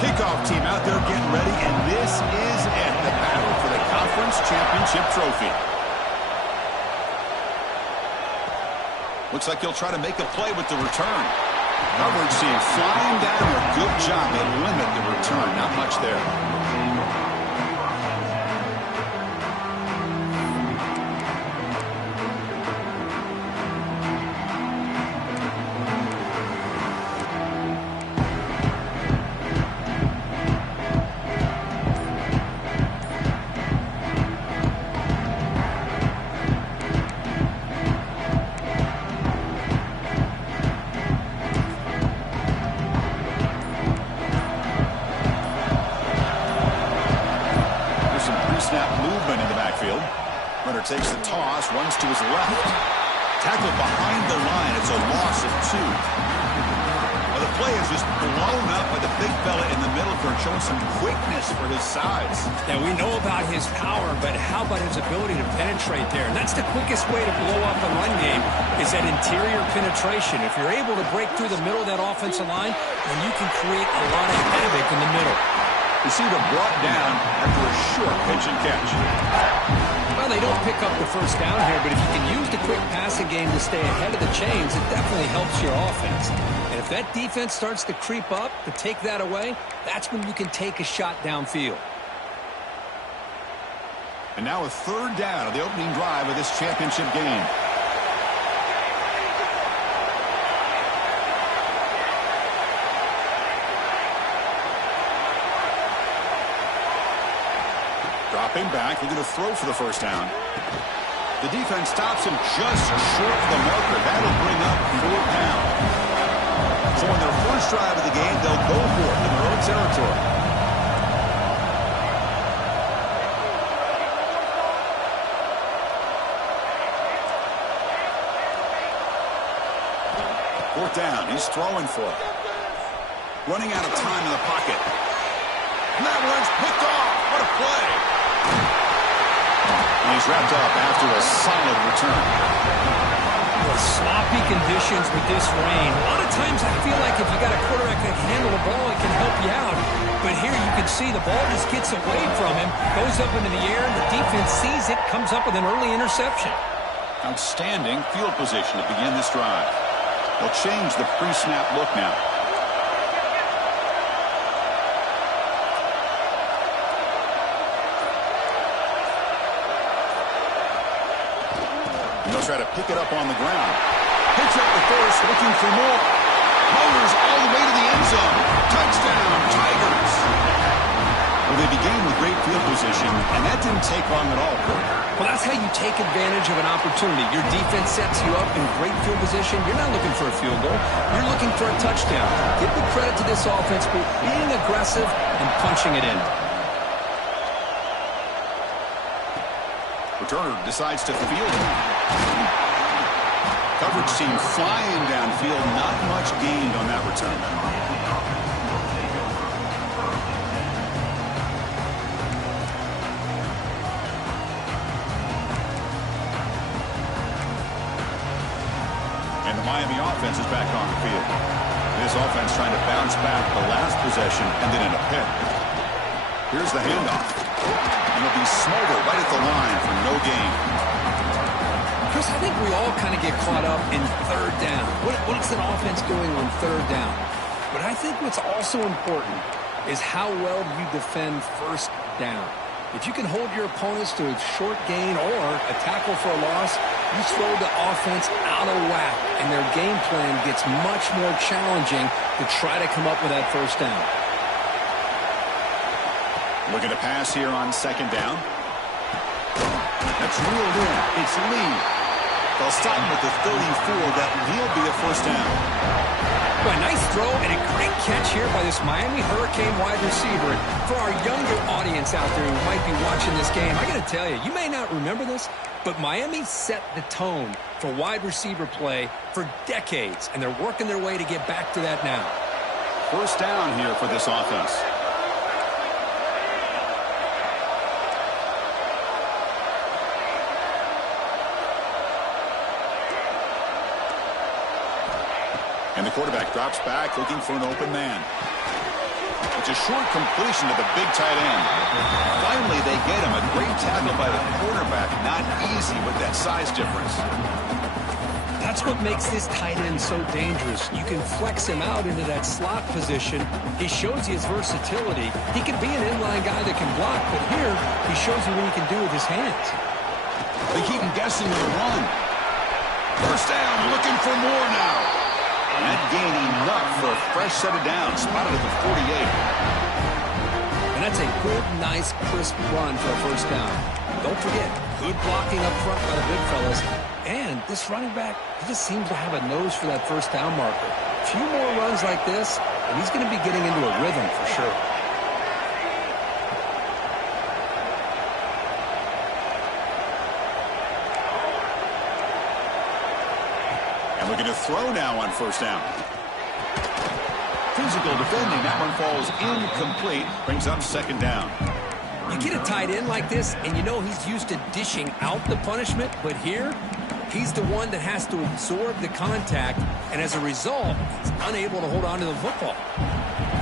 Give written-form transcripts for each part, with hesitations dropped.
Kickoff team out there getting ready, and this is it, the battle for the conference championship trophy. Looks like he'll try to make a play with the return. Coverage team flying down there. Good job. They limit the return. Not much there. Takes the toss, runs to his left. Tackled behind the line. It's a loss of 2. Well, the play is just blown up by the big fella in the middle for showing some quickness for his size. Yeah, we know about his power, but how about his ability to penetrate there? And that's the quickest way to blow up a run game is that interior penetration. If you're able to break through the middle of that offensive line, then you can create a lot of havoc in the middle. Receiver brought down after a short pitch and catch. Well, they don't pick up the first down here, but if you can use the quick passing game to stay ahead of the chains, it definitely helps your offense. And if that defense starts to creep up to take that away, that's when you can take a shot downfield. And now a 3rd down of the opening drive of this championship game. Dropping back, looking to throw for the first down. The defense stops him just short of the marker. That'll bring up 4th down. So on their first drive of the game, they'll go for it in their own territory. Fourth down, he's throwing for it. Running out of time in the pocket. And that one's picked off. What a play. And he's wrapped up after a solid return. Well, sloppy conditions with this rain. A lot of times I feel like if you got a quarterback that can handle the ball, it can help you out. But here you can see the ball just gets away from him, goes up into the air, and the defense sees it, comes up with an early interception. Outstanding field position to begin this drive. They'll change the pre-snap look now. They'll try to pick it up on the ground. Picks up the first, looking for more. Motors all the way to the end zone. Touchdown, Tigers. Well, they began with great field position, and that didn't take long at all, Kirk. Well, that's how you take advantage of an opportunity. Your defense sets you up in great field position. You're not looking for a field goal. You're looking for a touchdown. Give the credit to this offense for being aggressive and punching it in. Returner decides to field it. Coverage team flying downfield. Not much gained on that return. And the Miami offense is back on the field. This offense trying to bounce back the last possession and then in a pick. Here's the handoff. And it'll be Smolder right at the line for no gain. Chris, I think we all kind of get caught up in 3rd down. What is an offense doing on 3rd down? But I think what's also important is how well you defend 1st down. If you can hold your opponents to a short gain or a tackle for a loss, you throw the offense out of whack, and their game plan gets much more challenging to try to come up with that 1st down. Looking to pass here on 2nd down. That's reeled in. It's Lee. They'll stop him at the 34. That will be a 1st down. Well, a nice throw and a great catch here by this Miami Hurricane wide receiver. For our younger audience out there who might be watching this game, I got to tell you, you may not remember this, but Miami set the tone for wide receiver play for decades, and they're working their way to get back to that now. 1st down here for this offense. And the quarterback drops back looking for an open man. It's a short completion to the big tight end. Finally, they get him. A great tackle by the quarterback. Not easy with that size difference. That's what makes this tight end so dangerous. You can flex him out into that slot position. He shows you his versatility. He can be an inline guy that can block, but here he shows you what he can do with his hands. They keep him guessing with a run. First down, looking for more now. That gain enough for a fresh set of downs. Spotted at the 48. And that's a good, nice, crisp run for a first down. Don't forget, good blocking up front by the big fellas. And this running back, he just seems to have a nose for that first down marker. A few more runs like this, and he's going to be getting into a rhythm for sure. And looking to throw now on first down. Physical defending. That one falls incomplete. Brings up second down. You get a tight end like this, and you know he's used to dishing out the punishment, but here, he's the one that has to absorb the contact, and as a result, he's unable to hold on to the football.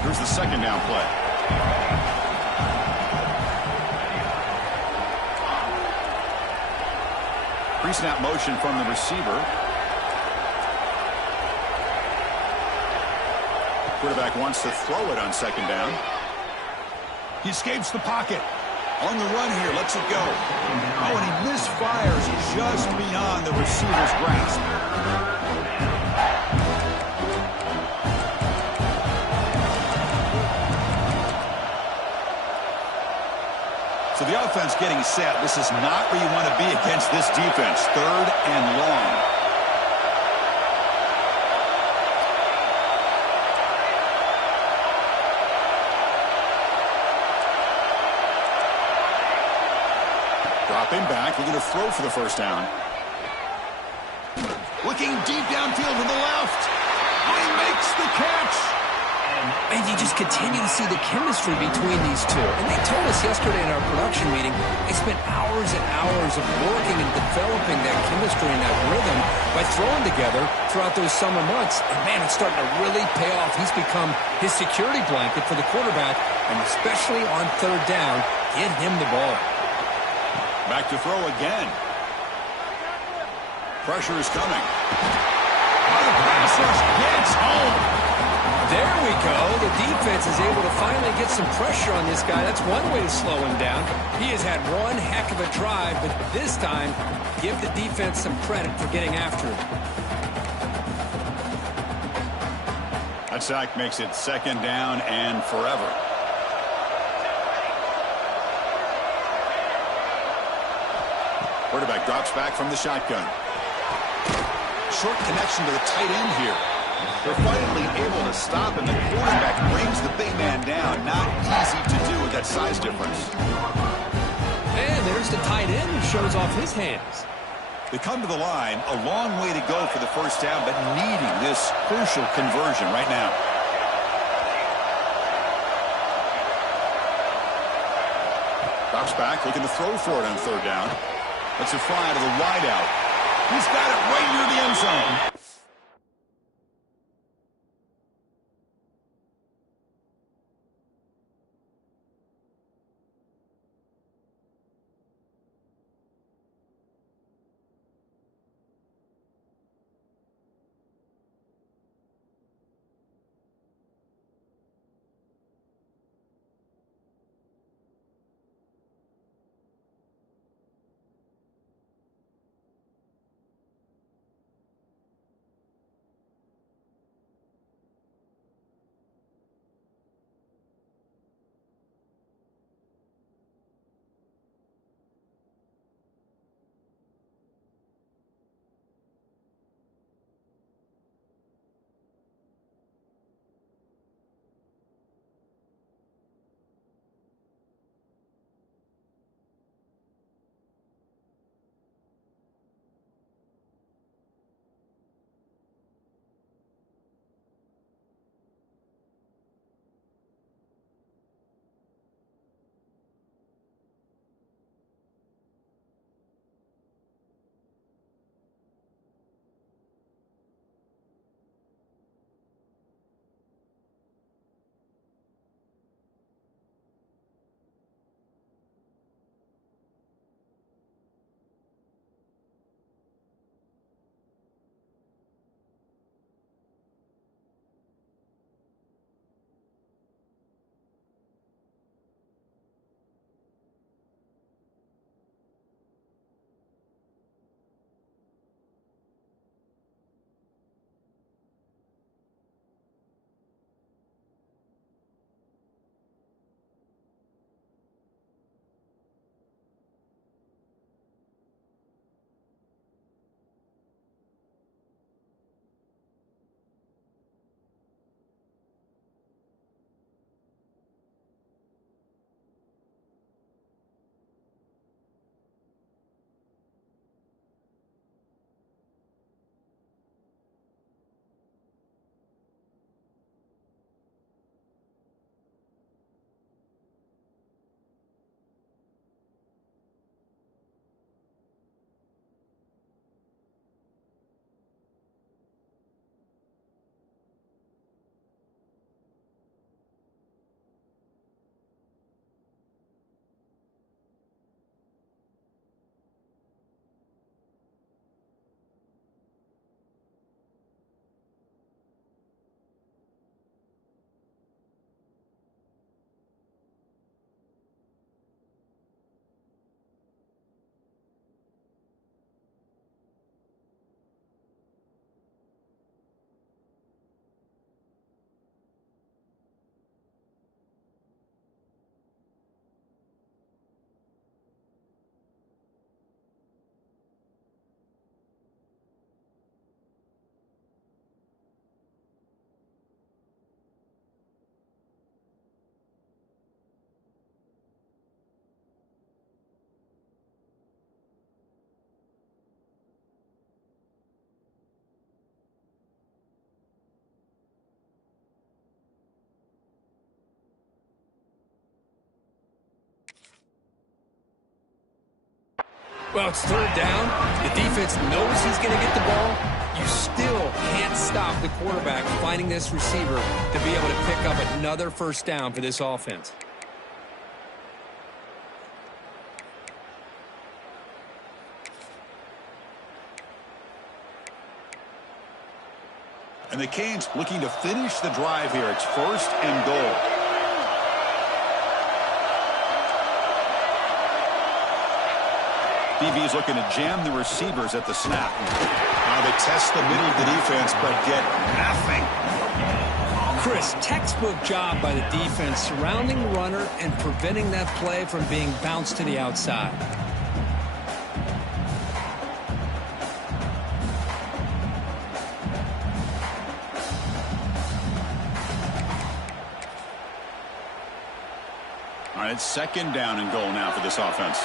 Here's the second down play. Pre-snap motion from the receiver. Quarterback wants to throw it on second down. He escapes the pocket. On the run here, lets it go. Oh, and he misfires just beyond the receiver's grasp. So the offense getting set. This is not where you want to be against this defense. Third and long. Dropping back, looking to throw for the first down. Looking deep downfield to the left. He makes the catch. And you just continue to see the chemistry between these two. And they told us yesterday in our production meeting, they spent hours and hours of working and developing that chemistry and that rhythm by throwing together throughout those summer months. And man, it's starting to really pay off. He's become his security blanket for the quarterback, and especially on third down, get him the ball. Back to throw again. Pressure is coming. Oh, the pass rush gets home. There we go. The defense is able to finally get some pressure on this guy. That's one way to slow him down. He has had one heck of a drive, but this time, give the defense some credit for getting after him. That sack makes it second down and forever. Quarterback drops back from the shotgun. Short connection to the tight end here. They're finally able to stop, and the quarterback brings the big man down. Not easy to do with that size difference. And there's the tight end who shows off his hands. They come to the line, a long way to go for the first down, but needing this crucial conversion right now. Drops back, looking to throw for it on third down. Let's it fly to the wideout. He's got it right near the end zone. Well, it's third down. The defense knows he's going to get the ball. You still can't stop the quarterback finding this receiver to be able to pick up another first down for this offense. And the Canes looking to finish the drive here. It's 1st and goal. DB's looking to jam the receivers at the snap. Now they test the middle of the defense, but get nothing. Chris, textbook job by the defense surrounding the runner and preventing that play from being bounced to the outside. All right, it's 2nd down and goal now for this offense.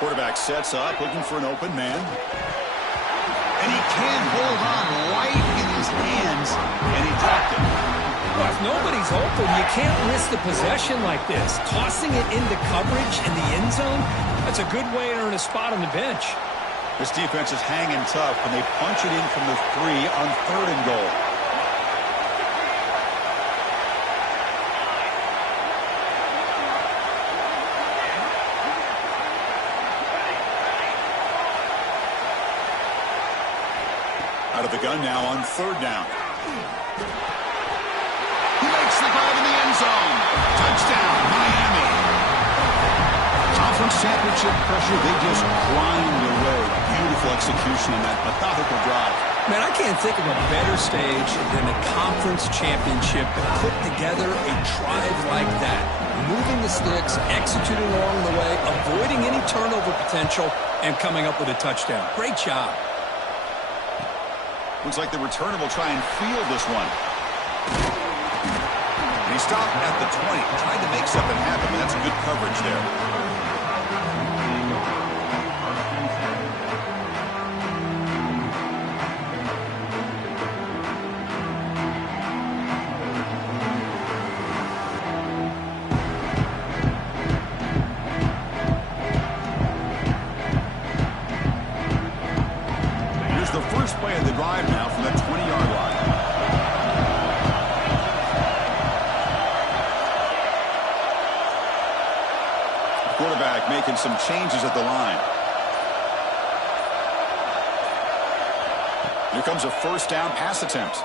Quarterback sets up, looking for an open man. And he can hold on right in his hands, and he dropped it. Well, if nobody's open, you can't risk the possession like this. Tossing it into coverage in the end zone, that's a good way to earn a spot on the bench. This defense is hanging tough when they punch it in from the 3 on 3rd and goal. Out of the gun now on 3rd down. He makes the grab in the end zone. Touchdown, Miami. Conference championship pressure, they just grind away. Beautiful execution in that methodical drive. Man, I can't think of a better stage than a conference championship to put together a drive like that. Moving the sticks, executing along the way, avoiding any turnover potential, and coming up with a touchdown. Great job. Looks like the returner will try and field this one. And he stopped at the 20. Tried to make something happen, but that's good coverage there. First play of the drive now from the 20-yard line. Quarterback making some changes at the line. Here comes a 1st down pass attempt.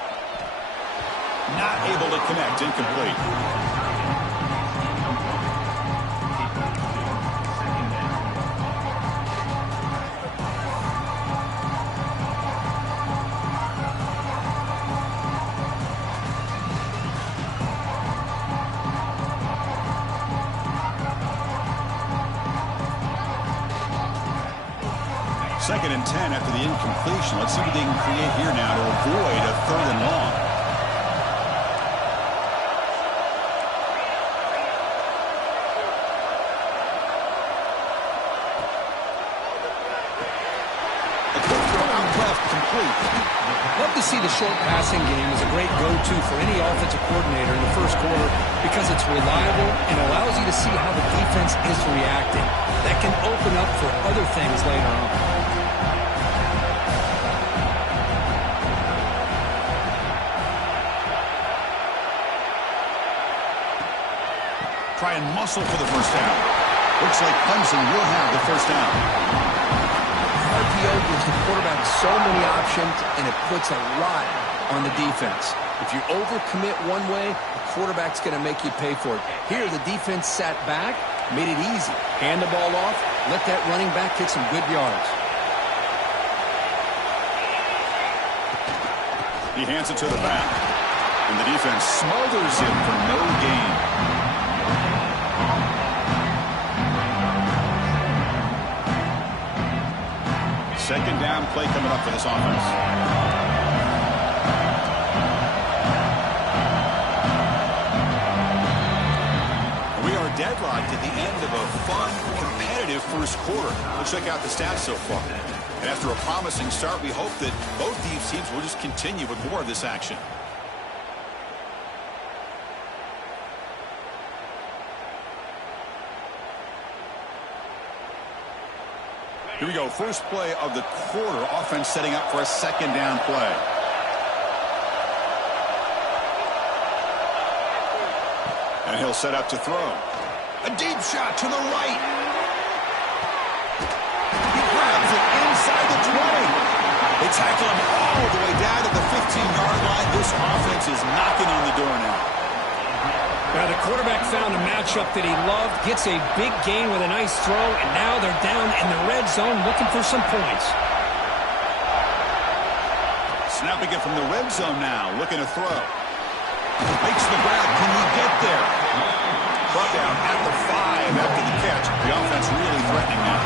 Not able to connect, incomplete. Second and 10 after the incompletion. Let's see what they can create here now to avoid a 3rd and long. A quick throw out left, complete. Love to see the short passing game as a great go-to for any offensive coordinator in the first quarter because it's reliable and allows you to see how the defense is reacting. That can open up for other things later on. Try and muscle for the first down. Looks like Clemson will have the first down. RPO gives the quarterback so many options, and it puts a lot on the defense. If you overcommit one way, the quarterback's going to make you pay for it. Here, the defense sat back, made it easy. Hand the ball off, let that running back get some good yards. He hands it to the back, and the defense smothers him for no gain. Second down play coming up for this offense. We are deadlocked at the end of a fun, competitive first quarter. Let's check out the stats so far. And after a promising start, we hope that both these teams will just continue with more of this action. Here we go. First play of the quarter. Offense setting up for a second down play. And he'll set up to throw. A deep shot to the right. He grabs it inside the 20. They tackle him all the way down to the 15-yard line. This offense is knocking on the door now. Now the quarterback found a matchup that he loved, gets a big gain with a nice throw, and now they're down in the red zone looking for some points. Snapping it from the red zone now, looking to throw. Makes the grab. Can he get there? Brought down at the 5 after the catch. The offense really threatening now.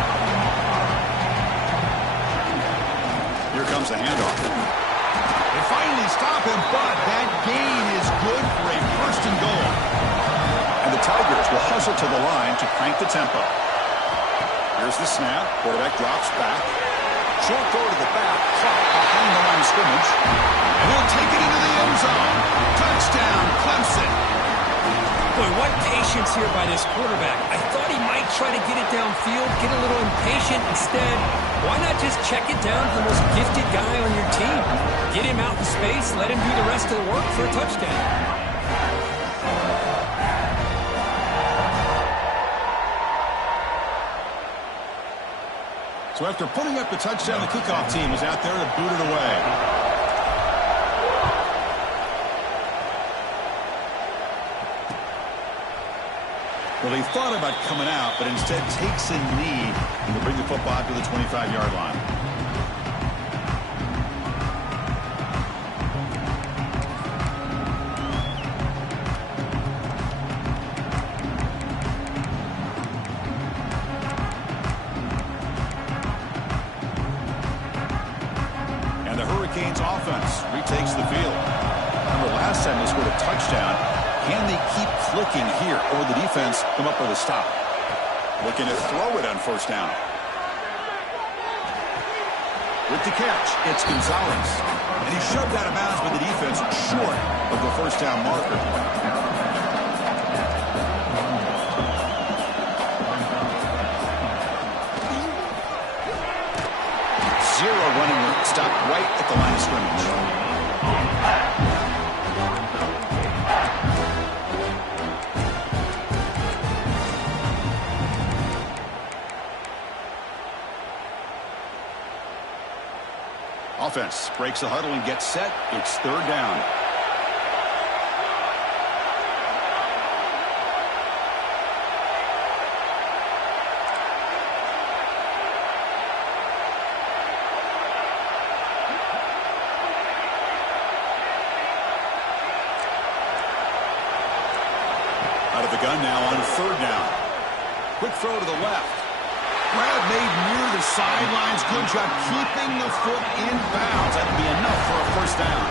Here comes the handoff. They finally stop him, but that gain is good for a first and goal. And the Tigers will hustle to the line to crank the tempo. Here's the snap. Quarterback drops back. Short throw to the back. Caught behind the line of scrimmage. And he'll take it into the end zone. Touchdown, Clemson. Boy, what patience here by this quarterback. I thought he might try to get it downfield, get a little impatient. Instead, why not just check it down to the most gifted guy on your team? Get him out in space, let him do the rest of the work for a touchdown. So after putting up the touchdown, the kickoff team is out there to boot it away. Well, he thought about coming out, but instead takes a knee and will bring the football to the 25-yard line. And the Hurricanes offense retakes the field. Remember, last time they scored a touchdown. Can they keep clicking here, or will the defense come up with a stop? Looking to throw it on first down. With the catch, it's Gonzalez. And he shoved out of bounds with the defense short of the first down marker. Zero running room, stopped right at the line of scrimmage. Offense breaks the huddle and gets set. It's third down. Out of the gun now on third down. Quick throw to the left. Grab made near the sidelines. Good job keeping the foot in bounds. That'll be enough for a first down.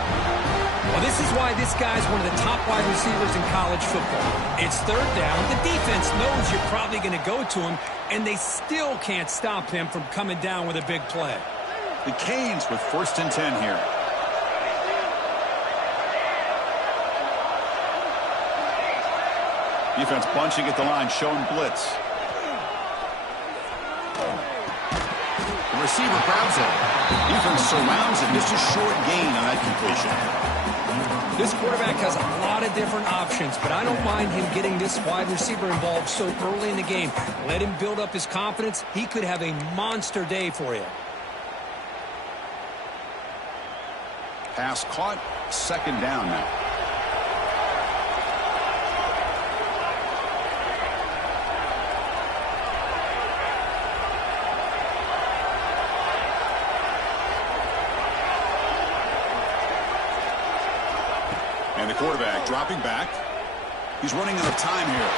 Well, this is why this guy's one of the top wide receivers in college football. It's third down. The defense knows you're probably going to go to him, and they still can't stop him from coming down with a big play. The Canes with first and 10 here. Defense bunching at the line, showing blitz. The receiver grabs it. Defense surrounds it. Just a short gain on that completion. This quarterback has a lot of different options, but I don't mind him getting this wide receiver involved so early in the game. Let him build up his confidence. He could have a monster day for you. Pass caught. Second down now. And the quarterback dropping back. He's running out of time here.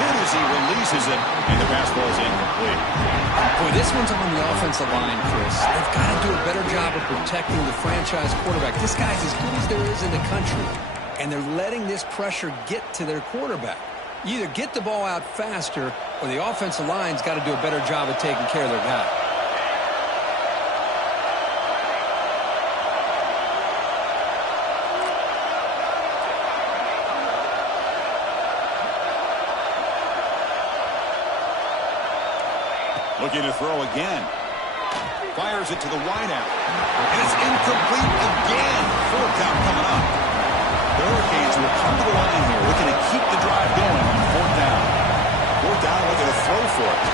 Hit as he releases it, and the pass ball is incomplete. Boy, this one's on the offensive line, Chris. They've got to do a better job of protecting the franchise quarterback. This guy's as good as there is in the country, and they're letting this pressure get to their quarterback. You either get the ball out faster, or the offensive line's got to do a better job of taking care of their guy. Looking to throw again. Fires it to the wideout. And it's incomplete again. Fourth down coming up. The Hurricanes will come to the line here, looking to keep the drive going on fourth down. Fourth down, looking to throw for it.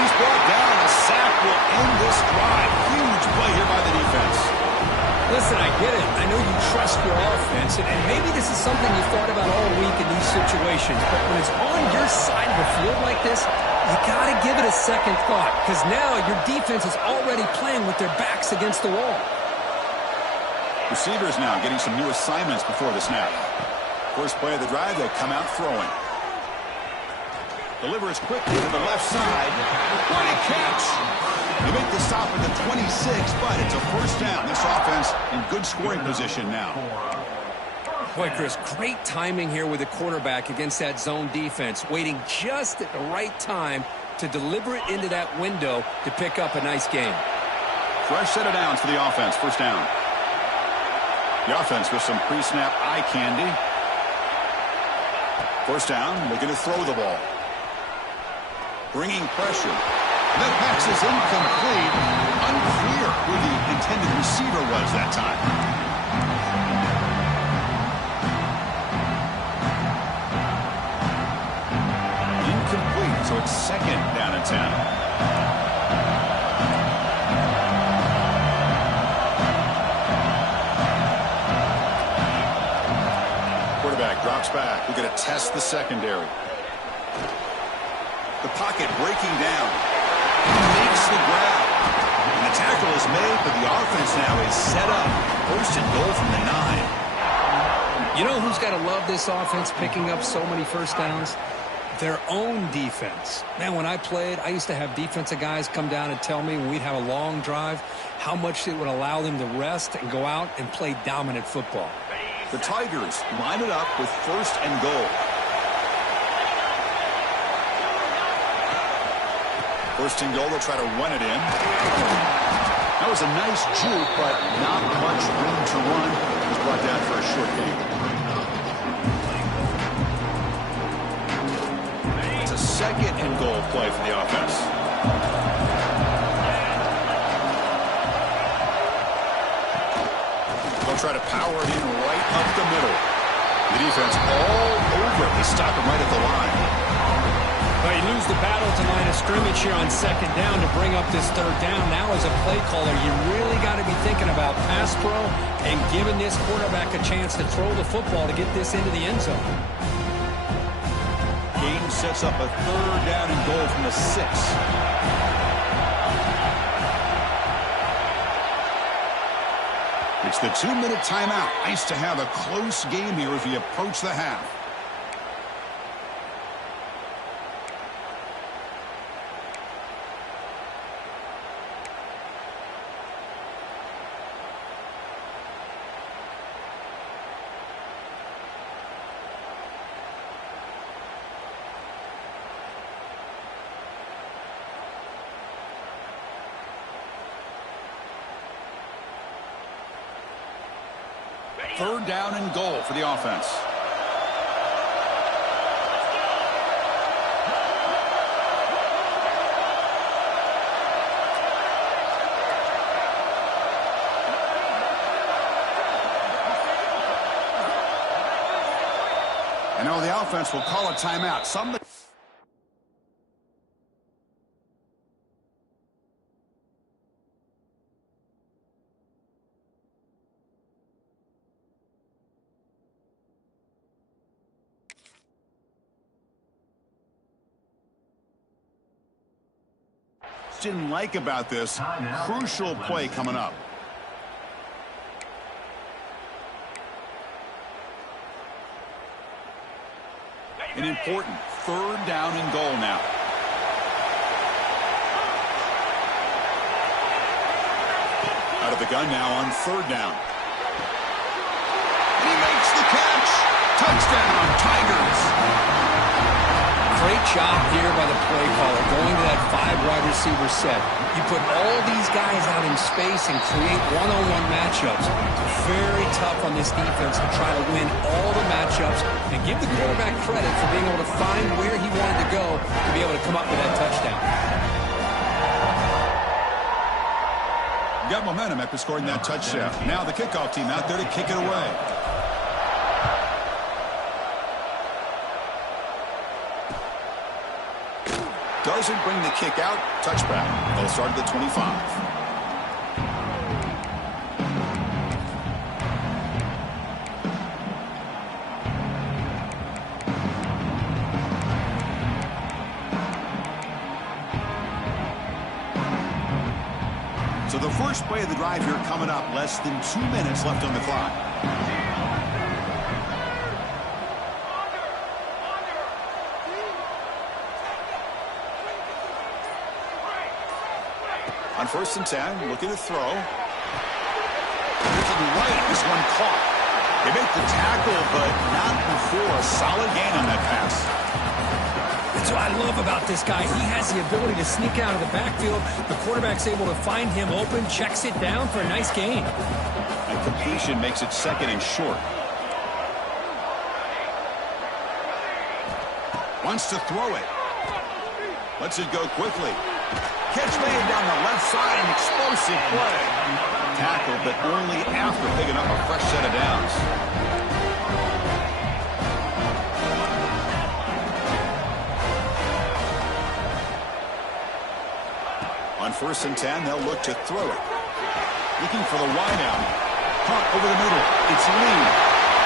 He's brought down. A sack will end this drive. Huge play here by the defense. Listen, I get it. I know you trust your offense, and maybe this is something you thought about all week in these situations, but when it's on your side of the field like this, you got to give it a second thought, because now your defense is already playing with their backs against the wall. Receivers now getting some new assignments before the snap. First play of the drive, they come out throwing. Delivers quickly to the left side. What a catch! They make the stop at the 26, but it's a first down. This offense in good scoring position now. Boy, Chris, great timing here with the quarterback against that zone defense, waiting just at the right time to deliver it into that window to pick up a nice game. Fresh set of downs for the offense. First down. The offense with some pre-snap eye candy. First down, looking to throw the ball. Bringing pressure. That pass is incomplete. Unclear who the intended receiver was that time. Incomplete, so it's second down and 10. Quarterback drops back. We're going to test the secondary. The pocket breaking down. Makes the grab. And the tackle is made, but the offense now is set up. First and goal from the 9. You know who's got to love this offense picking up so many first downs? Their own defense. Man, when I played, I used to have defensive guys come down and tell me when we'd have a long drive how much it would allow them to rest and go out and play dominant football. The Tigers line it up with first and goal. First and goal, they'll try to run it in. That was a nice juke, but not much room to run. He was brought down for a short gain. It's a second and goal play for the offense. They'll try to power it in right up the middle. The defense all over it. They stop him right at the line. Well, you lose the battle to line of scrimmage here on second down to bring up this third down. Now as a play caller, you really got to be thinking about pass pro and giving this quarterback a chance to throw the football to get this into the end zone. Game sets up a third down and goal from the 6. It's the 2-minute timeout. Nice to have a close game here as we approach the half. Third down and goal for the offense. And now the offense will call a timeout. Didn't like about this crucial play coming up. An important third down and goal now. Out of the gun now on third down. And he makes the catch. Touchdown, Tigers. Great job here by the play caller, going to that 5-wide receiver set. You put all these guys out in space and create one-on-one matchups. Very tough on this defense to try to win all the matchups and give the quarterback credit for being able to find where he wanted to go to be able to come up with that touchdown. Got momentum after scoring that touchdown. Now the kickoff team out there to kick it away. Doesn't bring the kick out. Touchback. They'll start at the 25. So the first play of the drive here coming up. Less than 2 minutes left on the clock. On 1st and 10, looking to throw. Looking right, this one caught. They make the tackle, but not before a solid gain on that pass. That's what I love about this guy. He has the ability to sneak out of the backfield. The quarterback's able to find him open, checks it down for a nice gain. And completion makes it 2nd and short. Wants to throw it. Lets it go quickly. Catch made down the left side, an explosive play. Tackled, but only after picking up a fresh set of downs. On 1st and 10, they'll look to throw it. Looking for the wide out. Punt over the middle. It's Lee.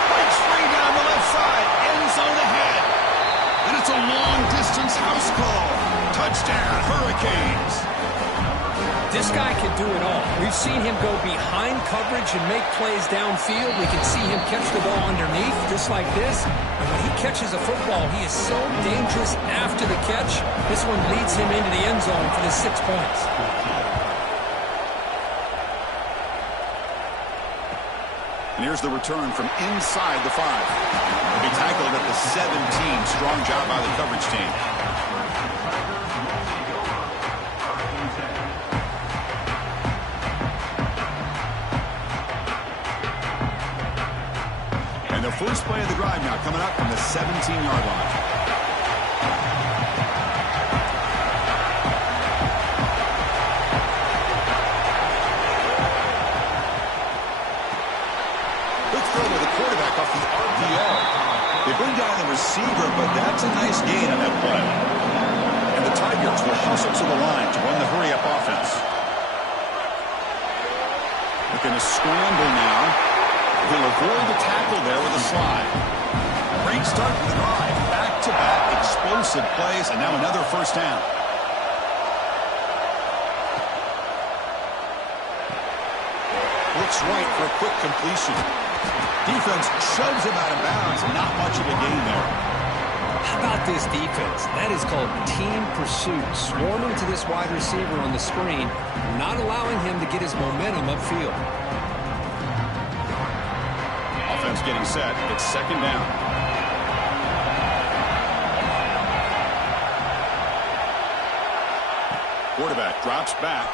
Breaks free down the left side. End zone ahead. And it's a long-distance house call. Touchdown, Hurricanes. This guy can do it all. We've seen him go behind coverage and make plays downfield. We can see him catch the ball underneath, just like this. And when he catches a football, he is so dangerous after the catch. This one leads him into the end zone for the 6 points. And here's the return from inside the 5. He'll be tackled at the 17. Strong job by the coverage team. And the first play of the drive now coming up from the 17-yard line. Quick throw to the quarterback off the RPO. They bring down the receiver, but that's a nice gain on that play. And the Tigers will hustle to the line to run the hurry-up offense. Looking to scramble now. He'll avoid the tackle there with a slide. Great start to the drive. Back-to-back explosive plays, and now another first down. Looks right for a quick completion. Defense shoves him out of bounds. Not much of a gain there. How about this defense? That is called team pursuit. Swarming to this wide receiver on the screen, not allowing him to get his momentum upfield. Offense getting set. It's 2nd down. Quarterback drops back.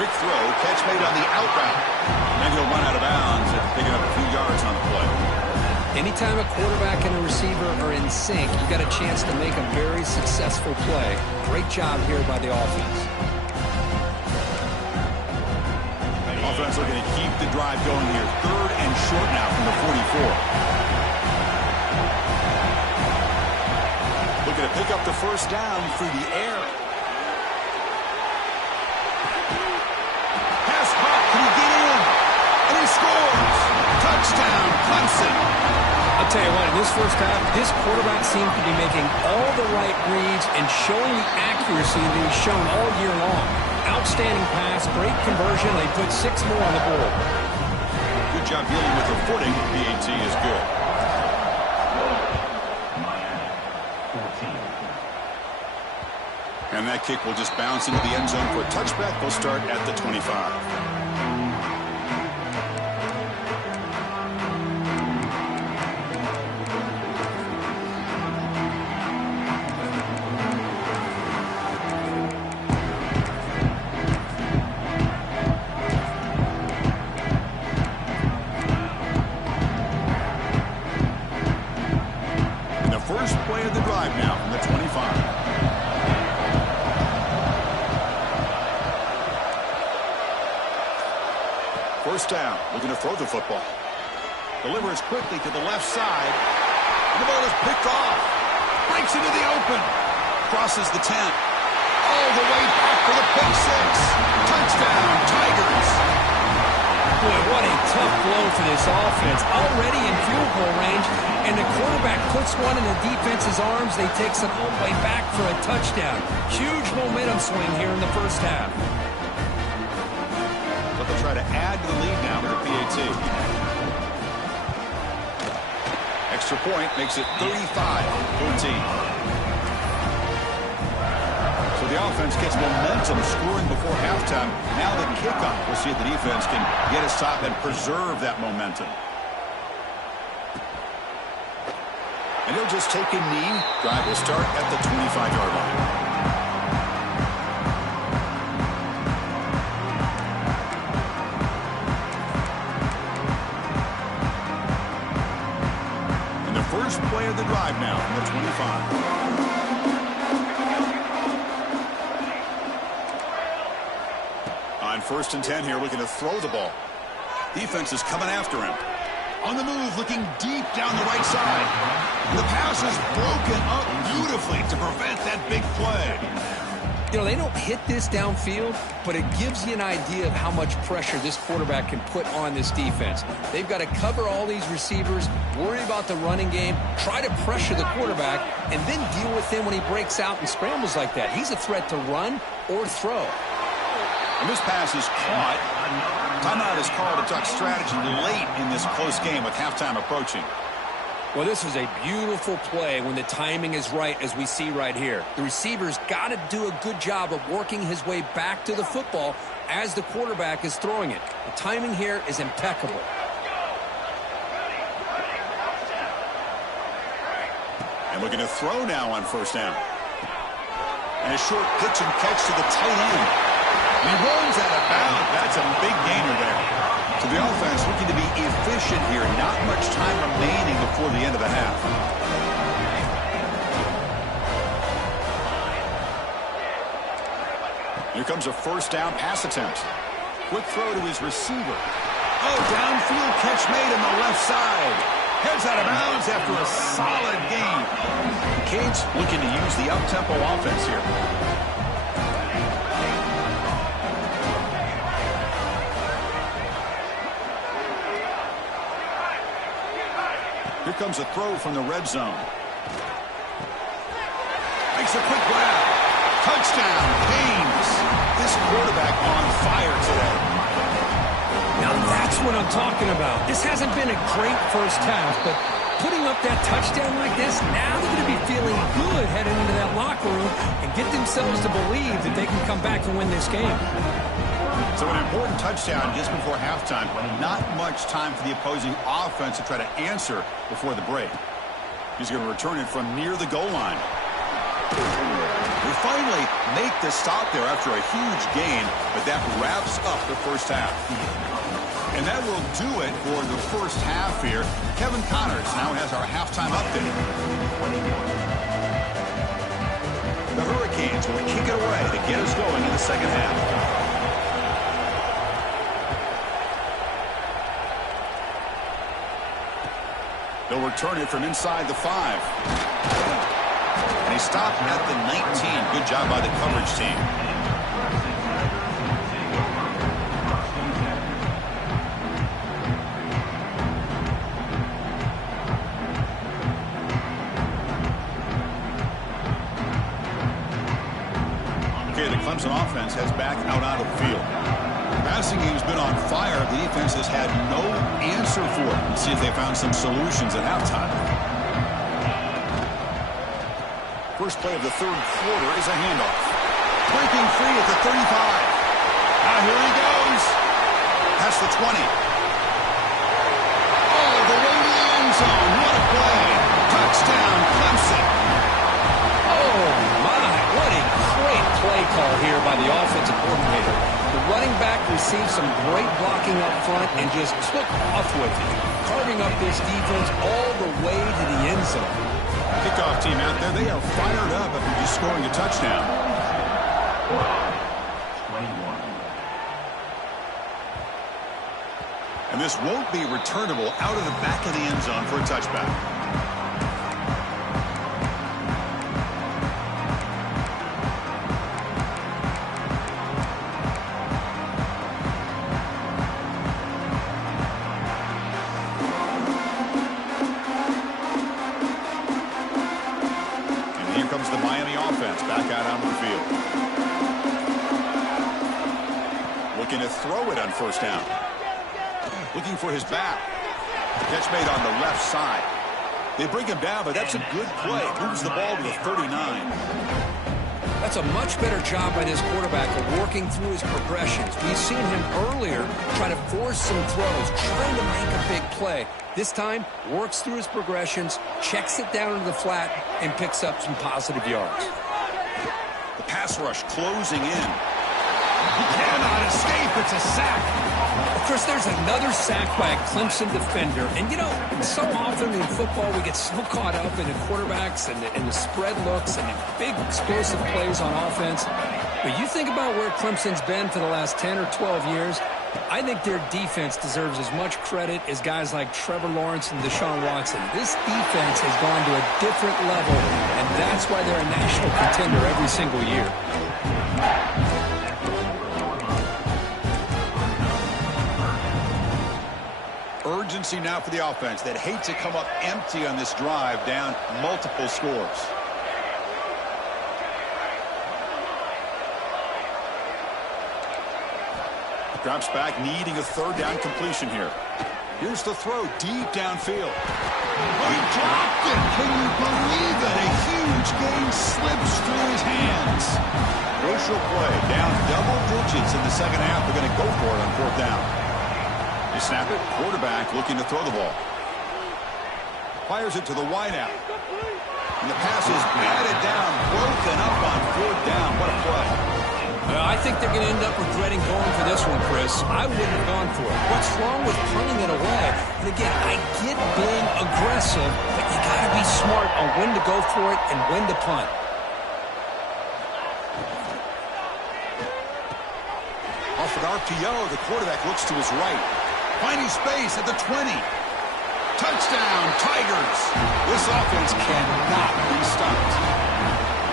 Quick throw. Catch made on the out route. Then he'll run out of bounds after picking up a few yards on the play. Anytime a quarterback and a receiver are in sync, you got a chance to make a very successful play. Great job here by the offense. Offense looking to keep the drive going here. 3rd and short now from the 44. Looking to pick up the first down through the air. Pass caught. Can he get in? And he scores. Touchdown, Clemson. I'll tell you what, in this first half, this quarterback seemed to be making all the right reads and showing the accuracy that he's shown all year long. Outstanding pass, great conversion. They put 6 more on the board. Good job dealing with the footing. PAT is good. And that kick will just bounce into the end zone for a touchback. They'll start at the 25. First play of the drive now from the 25. First down, looking to throw the football. Delivers quickly to the left side. And the ball is picked off. Breaks into the open. Crosses the 10. All the way back for the pick six. Touchdown, Tigers. Boy, what a tough blow for this offense. Already in field goal range, and the quarterback puts one in the defense's arms. They takes it all the way back for a touchdown. Huge momentum swing here in the first half. But they'll try to add to the lead now with a PAT. Extra point makes it 35-14. So the offense gets momentum scoring before halftime. Now the kickoff. We'll see if the defense can get a stop and preserve that momentum. And he'll just take a knee. Drive will start at the 25-yard line. First play of the drive now from the 25. On 1st and 10 here, looking to throw the ball. Defense is coming after him. On the move, looking deep down the right side. The pass is broken up beautifully to prevent that big play. You know, they don't hit this downfield, but it gives you an idea of how much pressure this quarterback can put on this defense. They've got to cover all these receivers, worry about the running game, try to pressure the quarterback, and then deal with him when he breaks out and scrambles like that. He's a threat to run or throw. And this pass is caught. Timeout is called to talk strategy late in this close game with halftime approaching. Well, this is a beautiful play when the timing is right, as we see right here. The receiver's got to do a good job of working his way back to the football as the quarterback is throwing it. The timing here is impeccable. And looking to throw now on 1st down. And a short pitch and catch to the tight end. And he runs out of bounds. That's a big gainer there. So the offense looking to be efficient here. Not much time remaining before the end of the half. Here comes a 1st down pass attempt. Quick throw to his receiver. Oh, downfield catch made on the left side. Heads out of bounds after a solid game. Canes looking to use the up-tempo offense here. Here comes a throw from the red zone. Makes a quick grab. Touchdown, Canes. This quarterback on fire today. Now that's what I'm talking about. This hasn't been a great first half, but putting up that touchdown like this, now they're going to be feeling good heading into that locker room and get themselves to believe that they can come back and win this game. So an important touchdown just before halftime. Not much time for the opposing offense to try to answer before the break. He's going to return it from near the goal line. We finally make the stop there after a huge gain, but that wraps up the first half. And that will do it for the first half here. Kevin Connors now has our halftime update. The Hurricanes will kick it away to get us going in the second half. They'll return it from inside the 5. And he stopped at the 19. Good job by the coverage team. Okay, the Clemson offense heads back out onto the field. Passing game's been on fire. The defense has had no answer for it. Let's see if they found some solutions at halftime. First play of the third quarter is a handoff. Breaking free at the 35. Now here he goes. Past the 20. All the way to the end zone. What a play. Touchdown, Clemson. Oh, my. What a great play call here by the offensive coordinator. The running back received some great blocking up front and just took off with it, carving up this defense all the way to the end zone. Kickoff team out there, they are fired up after just scoring a touchdown. 21. And this won't be returnable out of the back of the end zone for a touchback. And here comes the Miami offense back out onto the field. Looking to throw it on first down. Looking for his back. Catch made on the left side. They bring him down, but that's a good play. Moves the ball to the 39. That's a much better job by this quarterback of working through his progressions. We've seen him earlier trying to force some throws, trying to make a big play. This time, works through his progressions, checks it down into the flat, and picks up some positive yards. The pass rush closing in. He cannot escape. It's a sack. Chris, there's another sack by a Clemson defender. And, you know, so often in football we get so caught up in the quarterbacks and the spread looks and the big explosive plays on offense. But you think about where Clemson's been for the last 10 or 12 years, I think their defense deserves as much credit as guys like Trevor Lawrence and Deshaun Watson. This defense has gone to a different level, and that's why they're a national contender every single year. Urgency now for the offense that hate to come up empty on this drive, down multiple scores. Drops back, needing a third down completion here. Here's the throw deep downfield. He dropped it. Can you believe it? A huge gain slips through his hands. Crucial play, down double digits in the second half. They're going to go for it on fourth down. They snap it. Quarterback looking to throw the ball. Fires it to the wideout. And the pass is batted down, broken up on fourth down. What a play. I think they're going to end up regretting going for this one, Chris. I wouldn't have gone for it. What's wrong with punting it away? And again, I get being aggressive, but you got to be smart on when to go for it and when to punt. Off an RPO, the quarterback looks to his right. Finding space at the 20. Touchdown, Tigers. This offense cannot be stopped.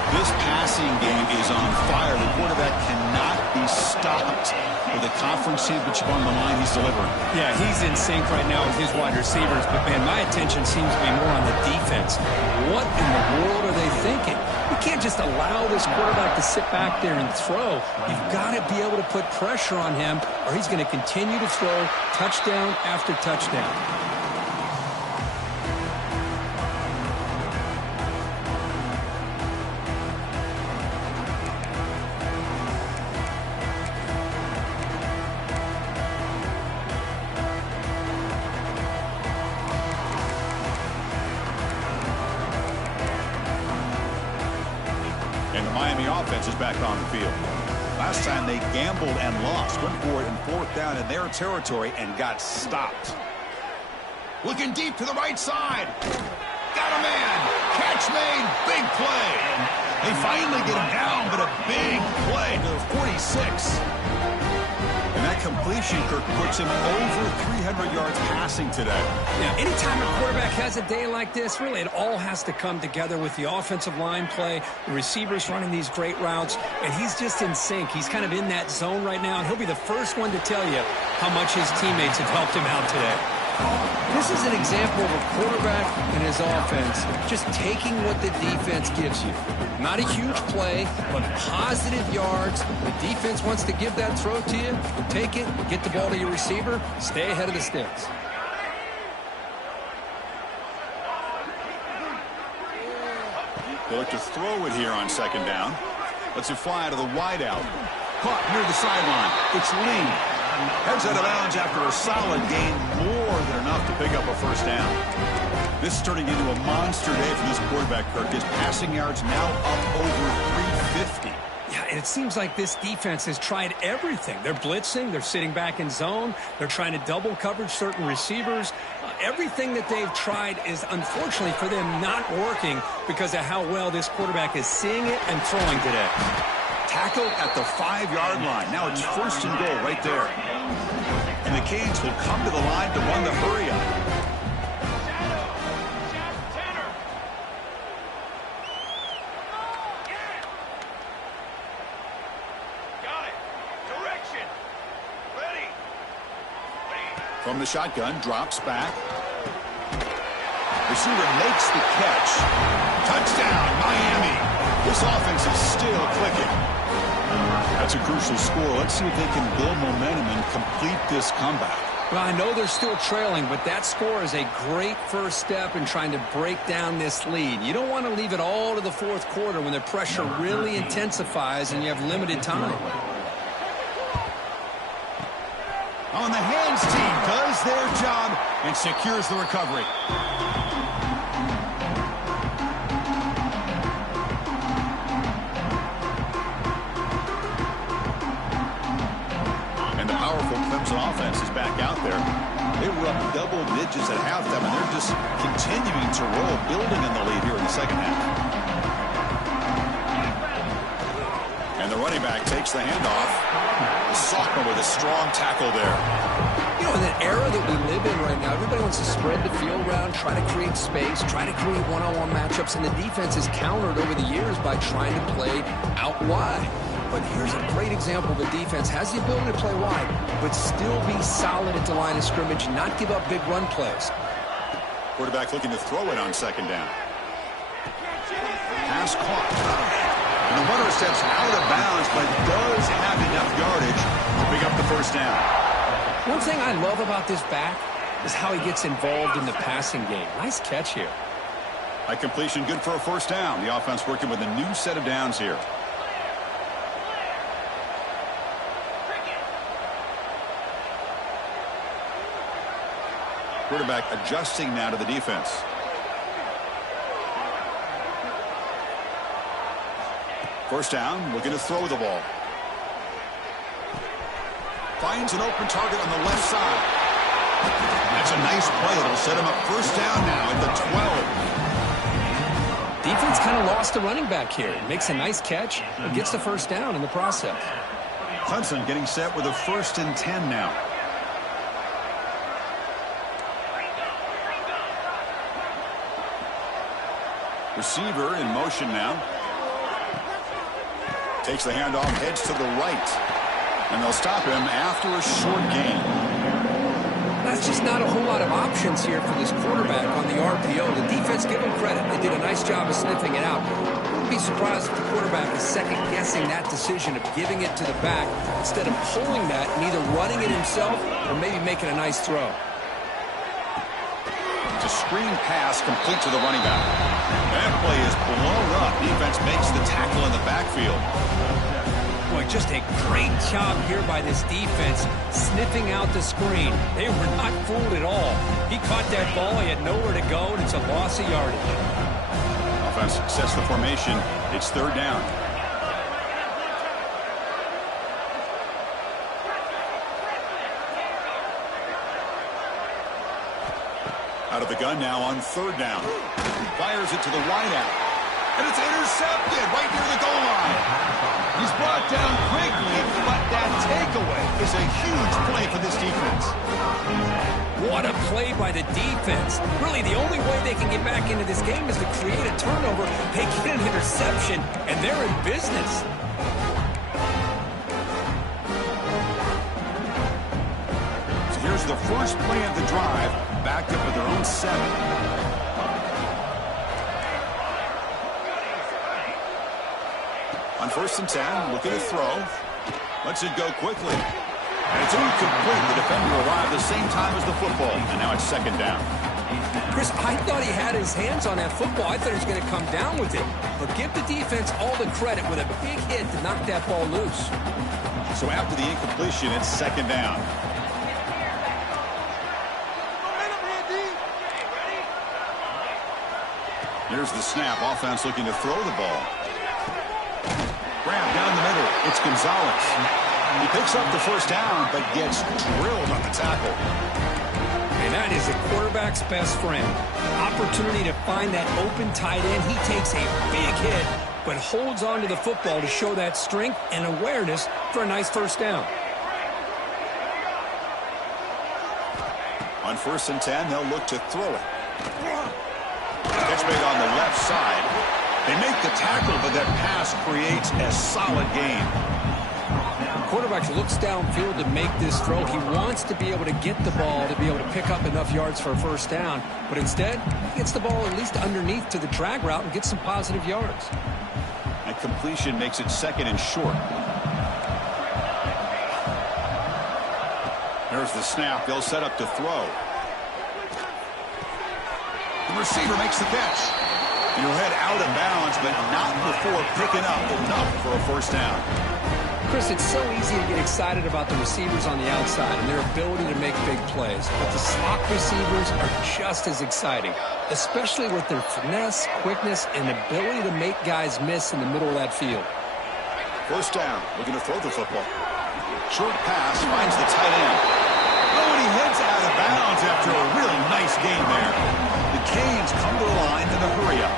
This passing game is on fire. The quarterback cannot be stopped. With the conference championship on the line, he's delivering. Yeah, he's in sync right now with his wide receivers. But, man, my attention seems to be more on the defense. What in the world are they thinking? You can't just allow this quarterback to sit back there and throw. You've got to be able to put pressure on him, or he's going to continue to throw touchdown after touchdown. And the Miami offense is back on the field. Last time they gambled and lost. Went for it in fourth down in their territory and got stopped. Looking deep to the right side. Got a man. Catch made. Big play. They finally get him down, but a big play to the 46. And that completion, Kirk, puts him over 300 yards passing today. Now, anytime a quarterback has a day like this, really it all has to come together with the offensive line play, the receivers running these great routes, and he's just in sync. He's kind of in that zone right now, and he'll be the first one to tell you how much his teammates have helped him out today. This is an example of a quarterback and his offense just taking what the defense gives you. Not a huge play, but positive yards. The defense wants to give that throw to you. Take it, get the ball to your receiver, stay ahead of the sticks. They look to throw it here on second down. Lets it fly to the wideout. Caught near the sideline. It's Lee. Heads out of bounds after a solid gain, more than enough to pick up a first down. This is turning into a monster day for this quarterback, Kirk. His passing yards now up over 350. Yeah, and it seems like this defense has tried everything. They're blitzing. They're sitting back in zone. They're trying to double coverage certain receivers. Everything that they've tried is, unfortunately for them, not working because of how well this quarterback is seeing it and throwing today. Tackle at the 5-yard line. Now it's first and goal right there. And the Canes will come to the line to run the hurry up. From the shotgun, drops back. Receiver makes the catch. Touchdown, Miami. This offense is still clicking. That's a crucial score. Let's see if they can build momentum and complete this comeback. Well, I know they're still trailing, but that score is a great first step in trying to break down this lead. You don't want to leave it all to the fourth quarter when the pressure really intensifies and you have limited time. On the hands team does their job and secures the recovery. And the powerful Clemson offense is back out there. They were up double digits at halftime, and they're just continuing to roll, building on the lead here in the second half. And the running back takes the handoff. The sophomore with a strong tackle there. You know, in the era that we live in right now, everybody wants to spread the field around, try to create space, try to create one-on-one matchups, and the defense is countered over the years by trying to play out wide. But here's a great example. The defense has the ability to play wide, but still be solid at the line of scrimmage, not give up big run plays. Quarterback looking to throw it on second down. Pass caught. And the runner steps out of bounds, but does have enough yardage to pick up the first down. One thing I love about this back is how he gets involved in the passing game. Nice catch here. A completion good for a first down. The offense working with a new set of downs here. Quarterback adjusting now to the defense. First down, looking to throw the ball. Finds an open target on the left side. That's a nice play. It'll set him up first down now at the 12. Defense kind of lost the running back here. Makes a nice catch and gets the first down in the process. Clemson getting set with a 1st and 10 now. Receiver in motion now. Takes the handoff, heads to the right. And they'll stop him after a short gain. That's just not a whole lot of options here for this quarterback on the RPO. The defense, give them credit. They did a nice job of sniffing it out. I wouldn't be surprised if the quarterback is second-guessing that decision of giving it to the back instead of pulling that and either running it himself or maybe making a nice throw. It's a screen pass complete to the running back. That play is blown up. Defense makes the tackle in the backfield. Boy, just a great job here by this defense, sniffing out the screen. They were not fooled at all. He caught that ball, he had nowhere to go, and it's a loss of yardage. Offense sets the formation. It's third down. Out of the gun now on third down. Fires it to the wideout. And it's intercepted right near the goal line. He's brought down quickly, but that takeaway is a huge play for this defense. What a play by the defense. Really, the only way they can get back into this game is to create a turnover. They get an interception, and they're in business. So here's the first play of the drive, backed up at their own 7. On 1st and 10, looking to throw. Lets it go quickly. And it's incomplete. The defender arrived the same time as the football. And now it's second down. Chris, I thought he had his hands on that football. I thought he was going to come down with it. But give the defense all the credit with a big hit to knock that ball loose. So after the incompletion, it's second down. Here's the snap. Offense looking to throw the ball. Grab down the middle. It's Gonzalez. He picks up the first down, but gets drilled on the tackle. And that is a quarterback's best friend. Opportunity to find that open tight end. He takes a big hit, but holds on to the football to show that strength and awareness for a nice first down. On 1st and 10, they'll look to throw it. Catch made on the left side. They make the tackle, but that pass creates a solid gain. The quarterback looks downfield to make this throw. He wants to be able to get the ball to be able to pick up enough yards for a first down. But instead, he gets the ball at least underneath to the drag route and gets some positive yards. And completion makes it 2nd and short. There's the snap. They'll set up to throw. The receiver makes the catch. He'll head out of bounds, but not before picking up enough for a first down. Chris, it's so easy to get excited about the receivers on the outside and their ability to make big plays. But the slot receivers are just as exciting, especially with their finesse, quickness, and ability to make guys miss in the middle of that field. First down, looking to throw the football. Short pass finds the tight end. Oh, and he heads out of bounds after a really nice game there. The Canes come to the line in the hurry-up.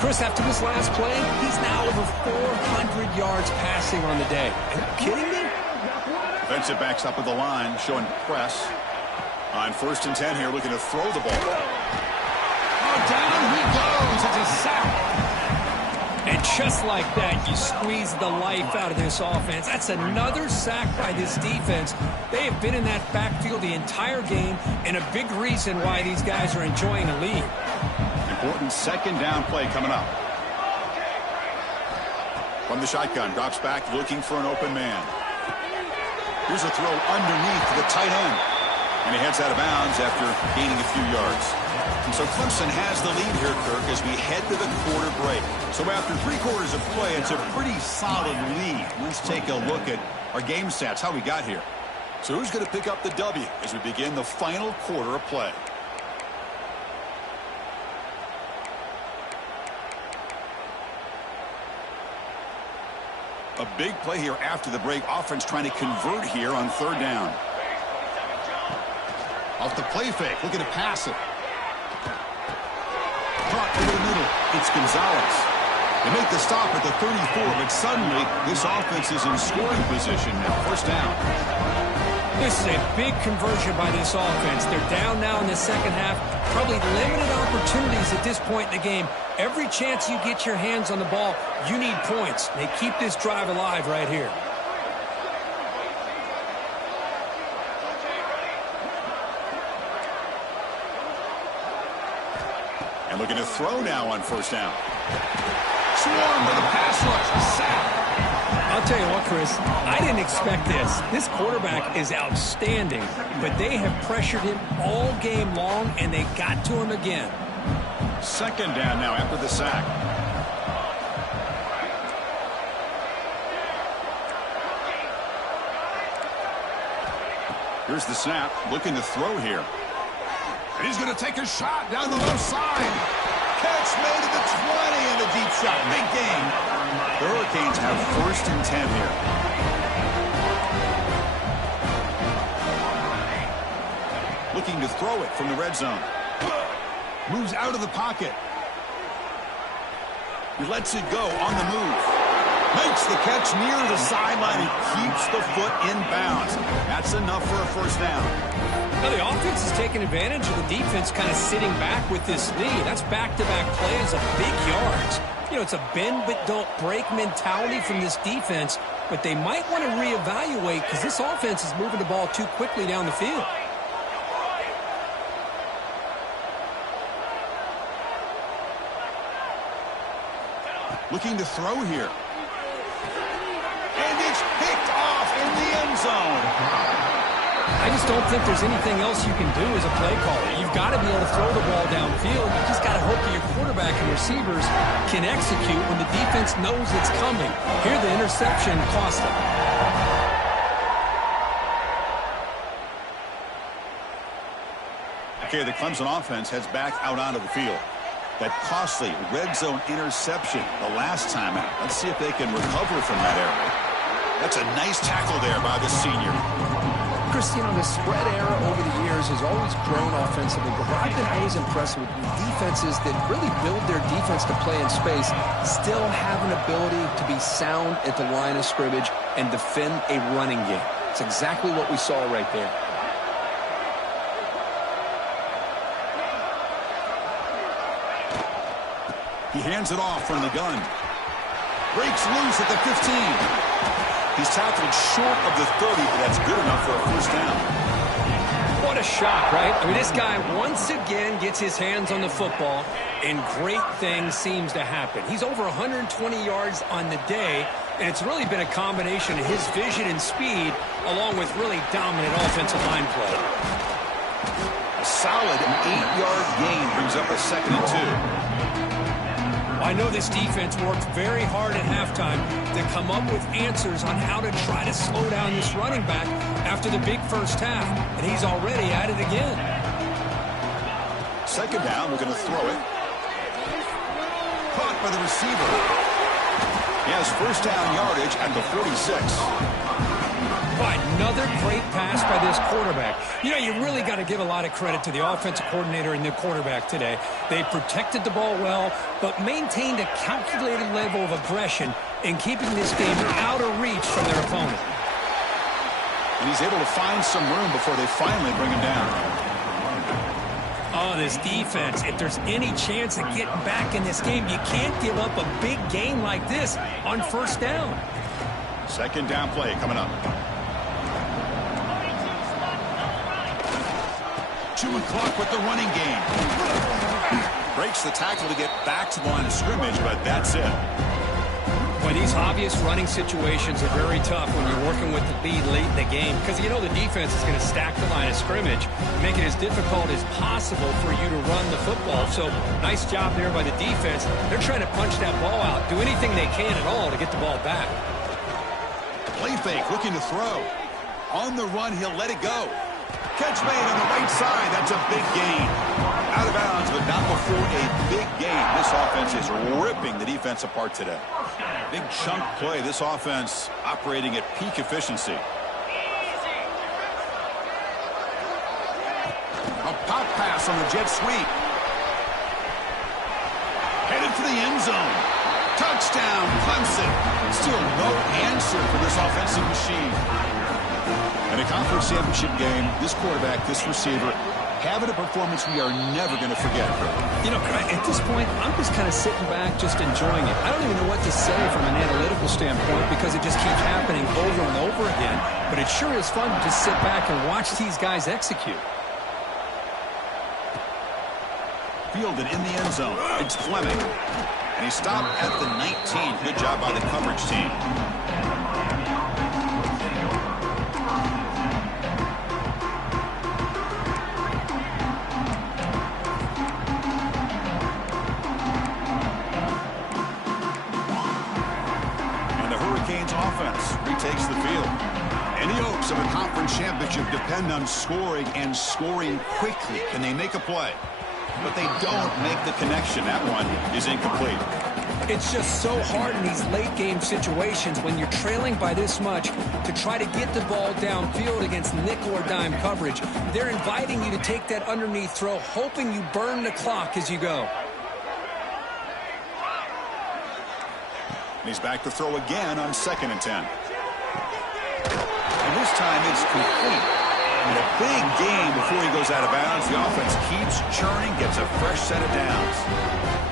Chris, after this last play, he's now over 400 yards passing on the day. Are you kidding me? Defensive backs up at the line, showing press. On 1st and 10 here, looking to throw the ball. Oh, down he goes. It's a sack. And just like that, you squeeze the life out of this offense. That's another sack by this defense. They have been in that backfield the entire game, and a big reason why these guys are enjoying a lead. Important 2nd down play coming up. From the shotgun, drops back looking for an open man. Here's a throw underneath to the tight end. And he heads out of bounds after gaining a few yards. And so Clemson has the lead here, Kirk, as we head to the quarter break. So after 3 quarters of play, it's a pretty solid lead. Let's take a look at our game stats, how we got here. So who's going to pick up the W as we begin the final quarter of play? A big play here after the break. Offense trying to convert here on 3rd down. Off the play fake, looking to pass it. Caught over the middle. It's Gonzalez. They make the stop at the 34, but suddenly this offense is in scoring position now. First down. This is a big conversion by this offense. They're down now in the second half. Probably limited opportunities at this point in the game. Every chance you get your hands on the ball, you need points. They keep this drive alive right here. And looking to throw now on 1st down. Swarm with a pass rush. Sack. I'll tell you what, Chris, I didn't expect this. This quarterback is outstanding, but they have pressured him all game long, and they got to him again. 2nd down now after the sack. Here's the snap, looking to throw here. And he's going to take a shot down the left side. Catch made at the 20 and a deep shot. Big gain. The Hurricanes have 1st and 10 here. Looking to throw it from the red zone. Moves out of the pocket. He lets it go on the move. Makes the catch near the sideline and keeps the foot in bounds. That's enough for a first down. Now the offense is taking advantage of the defense kind of sitting back with this lead. That's back-to-back plays of big yards. You know, it's a bend but don't break mentality from this defense, but they might want to reevaluate because this offense is moving the ball too quickly down the field. Looking to throw here. And it's picked off in the end zone. I just don't think there's anything else you can do as a play caller. You've got to be able to throw the ball downfield. You just got to hope that your quarterback and receivers can execute when the defense knows it's coming. Here, the interception cost them. Okay, the Clemson offense heads back out onto the field. That costly red zone interception the last time out. Let's see if they can recover from that error. That's a nice tackle there by the senior. Christine, the spread era over the years has always grown offensively, but what I've been always impressed with defenses that really build their defense to play in space still have an ability to be sound at the line of scrimmage and defend a running game. It's exactly what we saw right there. He hands it off from the gun. Breaks loose at the 15. He's tackled short of the 30, but that's good enough for a first down. What a shot, right? I mean, this guy once again gets his hands on the football, and great things seems to happen. He's over 120 yards on the day, and it's really been a combination of his vision and speed, along with really dominant offensive line play. A solid 8-yard gain brings up a 2nd and 2. I know this defense worked very hard at halftime to come up with answers on how to try to slow down this running back after the big first half, and he's already at it again. 2nd down, we're going to throw it. Caught by the receiver. He has first down yardage at the 46. Right, another great pass by this quarterback. You know, you really got to give a lot of credit to the offensive coordinator and the quarterback today. They protected the ball well, but maintained a calculated level of aggression in keeping this game out of reach from their opponent. And he's able to find some room before they finally bring him down. Oh, this defense, if there's any chance of getting back in this game, you can't give up a big game like this on first down. 2nd down play coming up. Chewing clock with the running game. Breaks the tackle to get back to the line of scrimmage, but that's it. Well, these obvious running situations are very tough when you're working with the lead late in the game, because you know the defense is going to stack the line of scrimmage, make it as difficult as possible for you to run the football. So nice job there by the defense. They're trying to punch that ball out, do anything they can at all to get the ball back. Play fake, looking to throw. On the run, he'll let it go. Catch made on the right side. That's a big gain. Out of bounds, but not before a big gain. This offense is ripping the defense apart today. Big chunk play. This offense operating at peak efficiency. A pop pass on the jet sweep. Headed for the end zone. Touchdown, Clemson. Still no answer for this offensive machine. In a conference championship game, this quarterback, this receiver, having a performance we are never going to forget. You know, at this point, I'm just kind of sitting back, just enjoying it. I don't even know what to say from an analytical standpoint because it just keeps happening over and over again. But it sure is fun to just sit back and watch these guys execute. Fielded in the end zone. It's Fleming. And he stopped at the 19. Good job by the coverage team. Retakes the field. Any hopes of a conference championship depend on scoring and scoring quickly. Can they make a play? But they don't make the connection. That one is incomplete. It's just so hard in these late game situations when you're trailing by this much to try to get the ball downfield against nickel or dime coverage. They're inviting you to take that underneath throw, hoping you burn the clock as you go. He's back to throw again on 2nd and 10. And this time it's complete. And a big gain before he goes out of bounds. The offense keeps churning, gets a fresh set of downs.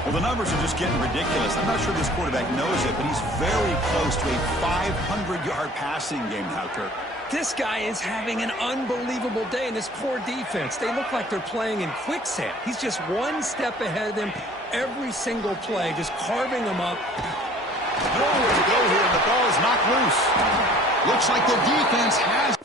Well, the numbers are just getting ridiculous. I'm not sure this quarterback knows it, but he's very close to a 500-yard passing game now, Kirk. This guy is having an unbelievable day in this poor defense. They look like they're playing in quicksand. He's just one step ahead of them every single play, just carving them up. Nowhere to go here, and the ball is knocked loose. Looks like the defense has